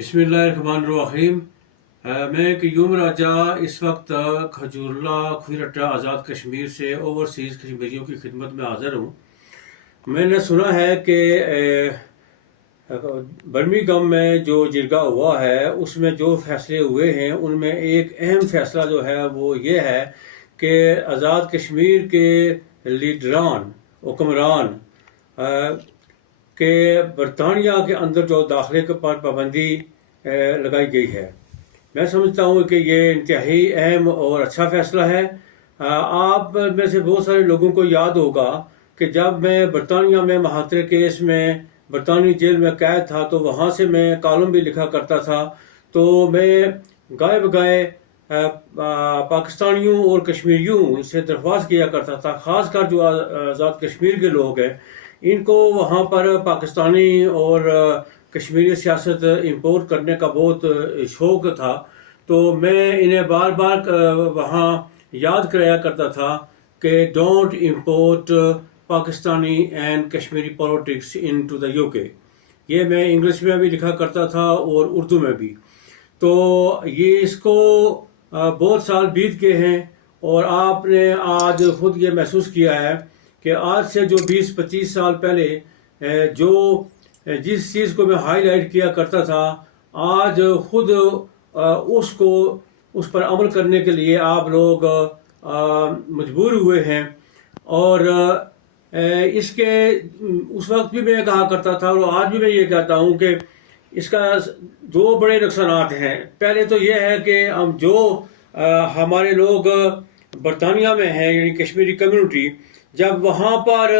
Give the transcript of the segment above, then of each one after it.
بسم اللہ الرحمن الرحیم۔ میں قیوم راجہ اس وقت کھجورلا کھوئیرٹا آزاد کشمیر سے اوورسیز کشمیریوں کی خدمت میں حاضر ہوں۔ میں نے سنا ہے کہ برمنگھم میں جو جرگہ ہوا ہے اس میں جو فیصلے ہوئے ہیں ان میں ایک اہم فیصلہ جو ہے وہ یہ ہے کہ آزاد کشمیر کے لیڈران حکمران کہ برطانیہ کے اندر جو داخلے پر پابندی لگائی گئی ہے۔ میں سمجھتا ہوں کہ یہ انتہائی اہم اور اچھا فیصلہ ہے۔ آپ میں سے بہت سارے لوگوں کو یاد ہوگا کہ جب میں برطانیہ میں مہاترے کیس میں برطانوی جیل میں قید تھا تو وہاں سے میں کالم بھی لکھا کرتا تھا، تو میں گائے بگائے پاکستانیوں اور کشمیریوں سے درخواست کیا کرتا تھا، خاص کر جو آزاد کشمیر کے لوگ ہیں ان کو وہاں پر پاکستانی اور کشمیری سیاست امپورٹ کرنے کا بہت شوق تھا، تو میں انہیں بار بار وہاں یاد کرایا کرتا تھا کہ don't import Pakistani and Kashmiri politics in to the UK۔ یہ میں انگلش میں بھی لکھا کرتا تھا اور اردو میں بھی۔ تو یہ اس کو بہت سال بیت گئے ہیں اور آپ نے آج خود یہ محسوس کیا ہے کہ آج سے جو 20-25 سال پہلے جس چیز کو میں ہائی لائٹ کیا کرتا تھا، آج خود اس پر عمل کرنے کے لیے آپ لوگ مجبور ہوئے ہیں۔ اور اس وقت بھی میں کہا کرتا تھا اور آج بھی میں یہ کہتا ہوں کہ اس کا دو بڑے نقصانات ہیں۔ پہلے تو یہ ہے کہ ہمارے لوگ برطانیہ میں ہیں، یعنی کشمیری کمیونٹی، جب وہاں پر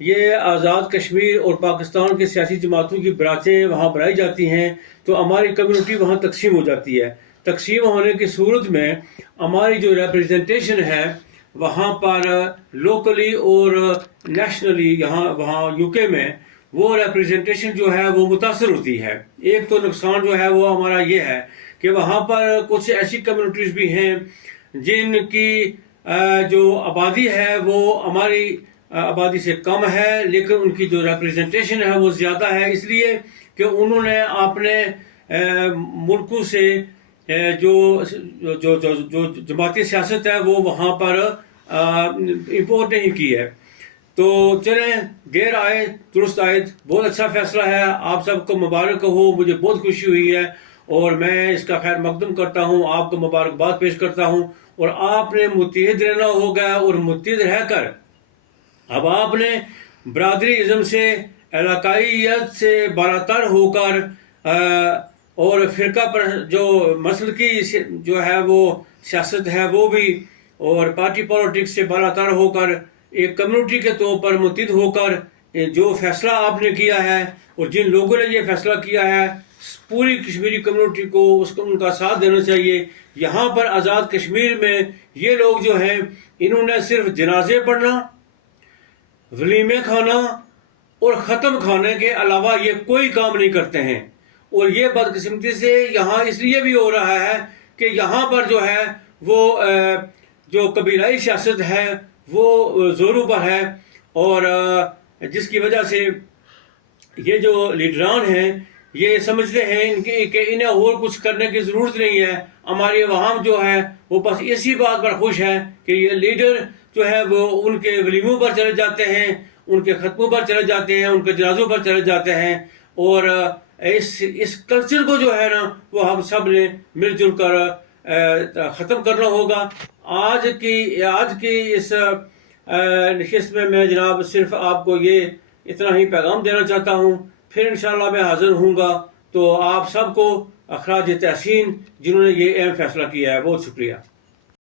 یہ آزاد کشمیر اور پاکستان کے سیاسی جماعتوں کی برانچیں وہاں بنائی جاتی ہیں تو ہماری کمیونٹی وہاں تقسیم ہو جاتی ہے۔ تقسیم ہونے کی صورت میں ہماری جو ریپرزنٹیشن ہے وہاں پر لوکلی اور نیشنلی وہاں UK میں وہ ریپرزنٹیشن جو ہے وہ متاثر ہوتی ہے۔ ایک تو نقصان جو ہے وہ ہمارا یہ ہے کہ وہاں پر کچھ ایسی کمیونٹیز بھی ہیں جن کی جو آبادی ہے وہ ہماری آبادی سے کم ہے، لیکن ان کی جو ریپرزنٹیشن ہے وہ زیادہ ہے، اس لیے کہ انہوں نے اپنے ملکوں سے جو جماعتی سیاست ہے وہ وہاں پر امپورٹ نہیں کی ہے۔ تو چلیں، دیر آئے درست آئے، بہت اچھا فیصلہ ہے، آپ سب کو مبارک ہو، مجھے بہت خوشی ہوئی ہے اور میں اس کا خیر مقدم کرتا ہوں، آپ کو مبارکباد پیش کرتا ہوں۔ اور آپ نے متحد رہنا ہوگا اور متحد رہ کر اب آپ نے برادری ازم سے، علاقائیت سے بالاتر ہو کر اور فرقہ پر جو مسلکی جو ہے وہ سیاست ہے وہ بھی، اور پارٹی پالیٹکس سے بالاتر ہو کر ایک کمیونٹی کے طور پر متحد ہو کر جو فیصلہ آپ نے کیا ہے اور جن لوگوں نے یہ فیصلہ کیا ہے، پوری کشمیری کمیونٹی کو ان کا ساتھ دینا چاہیے۔ یہاں پر آزاد کشمیر میں یہ لوگ جو ہیں انہوں نے صرف جنازے پڑھنا، ولیمے کھانا اور ختم کھانے کے علاوہ یہ کوئی کام نہیں کرتے ہیں، اور یہ بدقسمتی سے یہاں اس لیے بھی ہو رہا ہے کہ یہاں پر جو ہے وہ جو قبیلائی سیاست ہے وہ زوروں پر ہے، اور جس کی وجہ سے یہ جو لیڈران ہیں یہ سمجھتے ہیں کہ انہیں اور کچھ کرنے کی ضرورت نہیں ہے۔ ہماری عوام جو ہے وہ بس اسی بات پر خوش ہے کہ یہ لیڈر جو ہے وہ ان کے ولیموں پر چلے جاتے ہیں، ان کے ختموں پر چلے جاتے ہیں، ان کے جنازوں پر چلے جاتے ہیں، اور اس کلچر کو جو ہے نا وہ ہم سب نے مل جل کر ختم کرنا ہوگا۔ آج کی اس نشست میں جناب صرف آپ کو یہ اتنا ہی پیغام دینا چاہتا ہوں، پھر انشاءاللہ میں حاضر ہوں گا۔ تو آپ سب کو اخراج تحسین جنہوں نے یہ اہم فیصلہ کیا ہے، بہت شکریہ۔